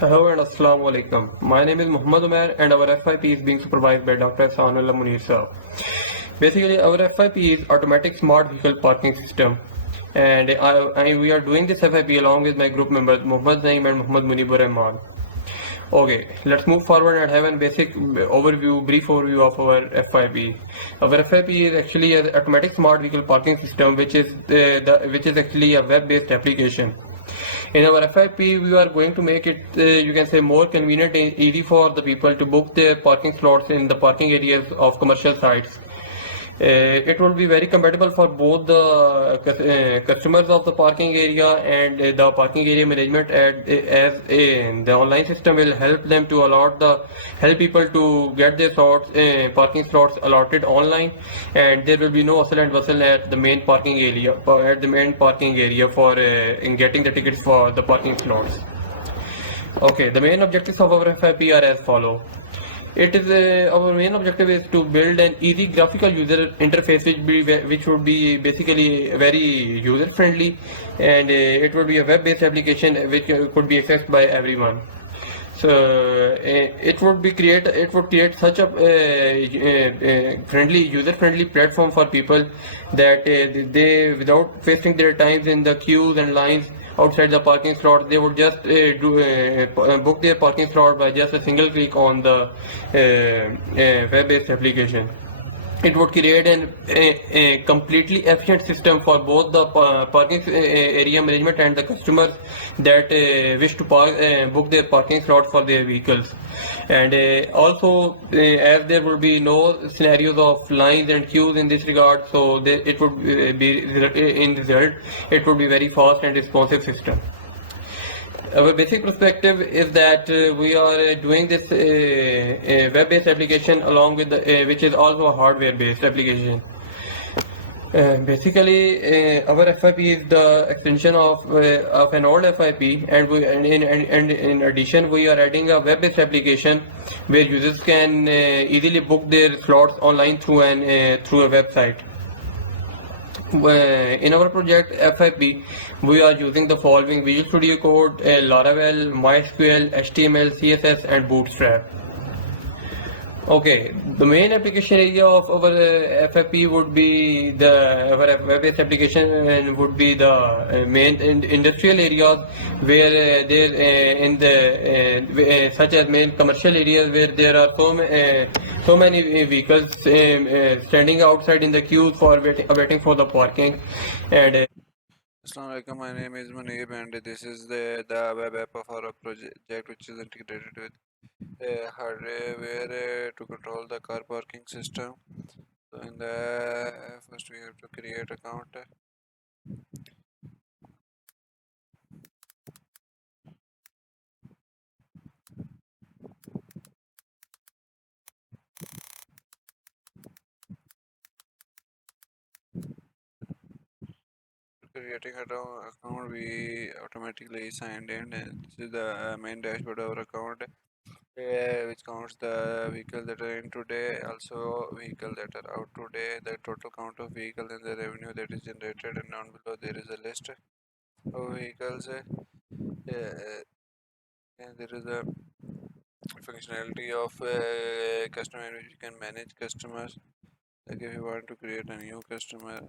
Hello and Assalamu alaikum. My name is Muhammad Umair and our FIP is being supervised by Dr. Ihsanullah Munir sir. Basically, our FIP is Automatic Smart Vehicle Parking System, and we are doing this FIP along with my group members Muhammad Naeem and Muhammad Munibur Rahman. Okay, let's move forward and have a basic brief overview of our FIP. Our FIP is actually an automatic smart vehicle parking system, which is actually a web-based application. In our FIP, we are going to make it, you can say, more convenient and easy for the people to book their parking slots in the parking areas of commercial sites. It will be very compatible for both the customers of the parking area and the parking area management, the online system will help them to help people to get their parking slots allotted online, and there will be no hustle and bustle at the main parking area for in getting the tickets for the parking slots. Okay, the main objectives of our FIP are as follow. Our main objective is to build an easy graphical user interface which would be basically very user friendly, and it would be a web-based application which could be accessed by everyone. So it would create such a friendly user friendly platform for people that they, without wasting their times in the queues and lines outside the parking slot, they would just book their parking slot by just a single click on the web-based application. It would create a completely efficient system for both the parking area management and the customers that wish to book their parking slot for their vehicles. And also, as there will be no scenarios of lines and queues in this regard, so it would in result, it would be very fast and responsive system. Our basic perspective is that we are doing this web-based application along with which is also a hardware-based application. Our FIP is the extension of an old FIP, and in addition we are adding a web-based application where users can easily book their slots online through a website. In our project FIP, we are using the following: Visual Studio Code, Laravel, MySQL, HTML, CSS, and Bootstrap. Okay, the main application area of our FIP would be our web-based application, and would be the main industrial areas where there in the such as main commercial areas where there are so many vehicles standing outside in the queues for waiting for the parking. And Assalamu alaikum, my name is Munib and this is the web app of our project which is integrated with hardware to control the car parking system. So in the first we have to create account. Creating an account, we automatically signed in, and this is the main dashboard of our account, which counts the vehicles that are in today, also vehicles that are out today, the total count of vehicles and the revenue that is generated, and down below there is a list of vehicles, and there is a functionality of customer in which you can manage customers, like if you want to create a new customer,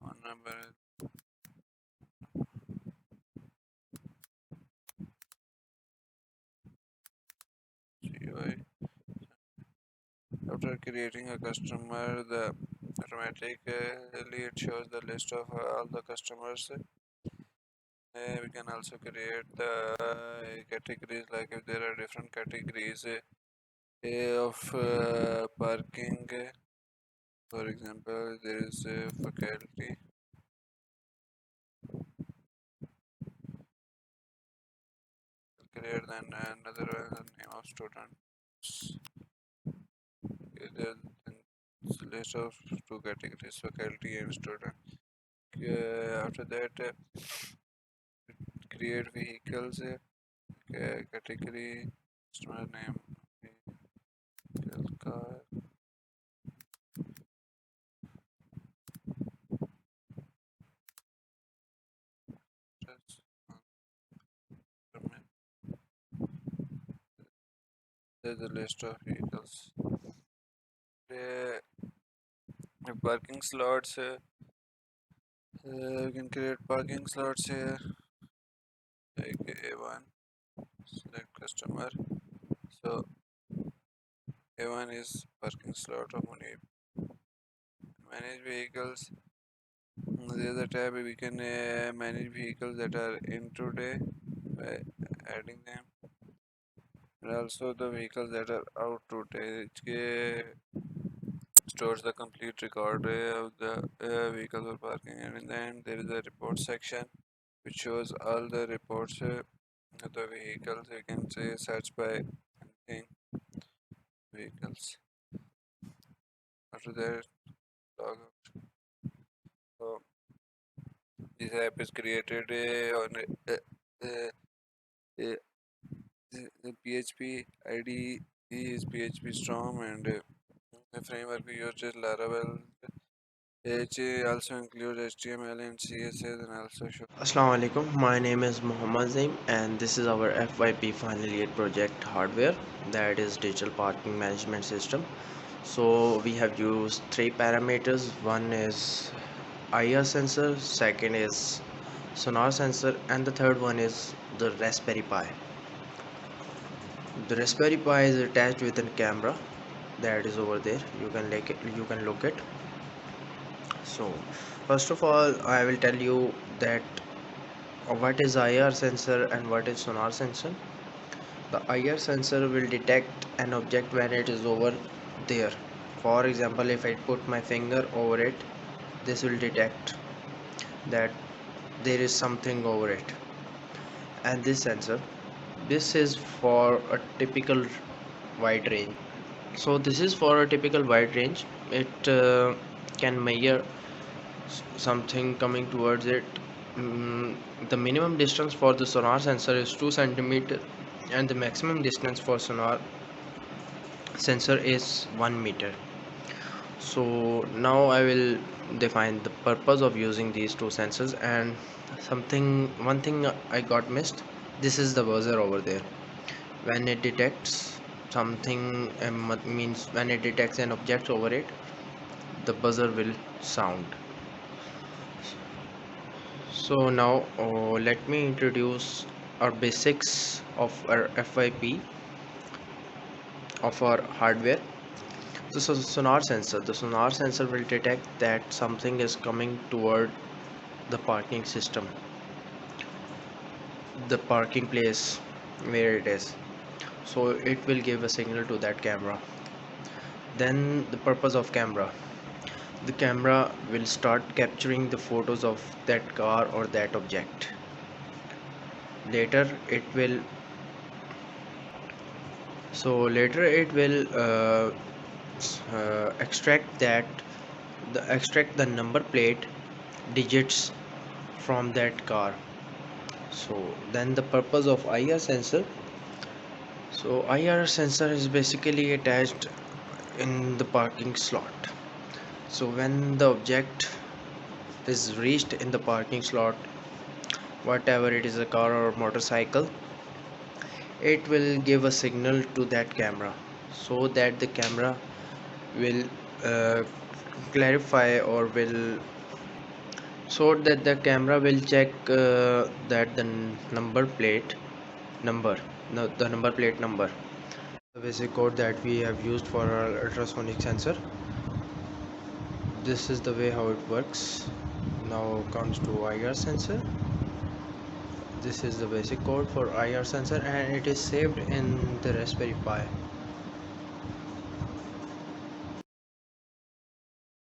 phone number, GUI. After creating a customer, the automatically it shows the list of all the customers. We can also create the categories, like if there are different categories of parking. For example, there is faculty. Create then another name of students. There's a list of two categories, faculty and student. After that, create vehicles category, customer name, vehicle car, There's a list of vehicles. The parking slots. We can create parking slots here. Like A1. Select customer. So A1 is parking slot of Munib. Manage vehicles. There's a tab we can manage vehicles that are in today by adding them, and also the vehicles that are out today. It stores the complete record of the vehicles for parking, and then there is a report section which shows all the reports of the vehicles. You can say search by anything vehicles. After that, log out. So this app is created on the PHP IDE is PHP Storm, and the framework we used is Laravel. It also includes HTML and CSS, and also show. Assalamu alaikum. My name is Muhammad Zaim and this is our FYP final year project hardware, that is digital parking management system. So we have used three parameters. One is IR sensor, second is sonar sensor, and the third one is the Raspberry Pi. The Raspberry Pi is attached with a camera that is over there. You can look it. So first of all, I will tell you that what is IR sensor and what is sonar sensor. The IR sensor will detect an object when it is over there. For example, if I put my finger over it, this will detect that there is something over it. And this sensor, this is for a typical wide range. So this is for a typical wide range. It can measure something coming towards it. The minimum distance for the sonar sensor is 2 centimeter and the maximum distance for sonar sensor is 1 meter. So now I will define the purpose of using these two sensors. And one thing I got missed, this is the buzzer over there. When it detects something, means when it detects an object over it, the buzzer will sound. So now let me introduce our basics of our FYP of our hardware. This is a sonar sensor. The sonar sensor will detect that something is coming toward the parking system, the parking place where it is. So it will give a signal to that camera. Then the purpose of camera. The camera will start capturing the photos of that car or that object. Later it will extract the number plate digits from that car. So then the purpose of IR sensor. So IR sensor is basically attached in the parking slot. So when the object is reached in the parking slot, whatever it is, a car or motorcycle, it will give a signal to that camera, so that the camera will clarify or will so that the camera will check that the number plate number no, the number plate number, the basic code that we have used for our ultrasonic sensor. This is the way how it works. Now comes to IR sensor. This is the basic code for IR sensor and it is saved in the Raspberry Pi.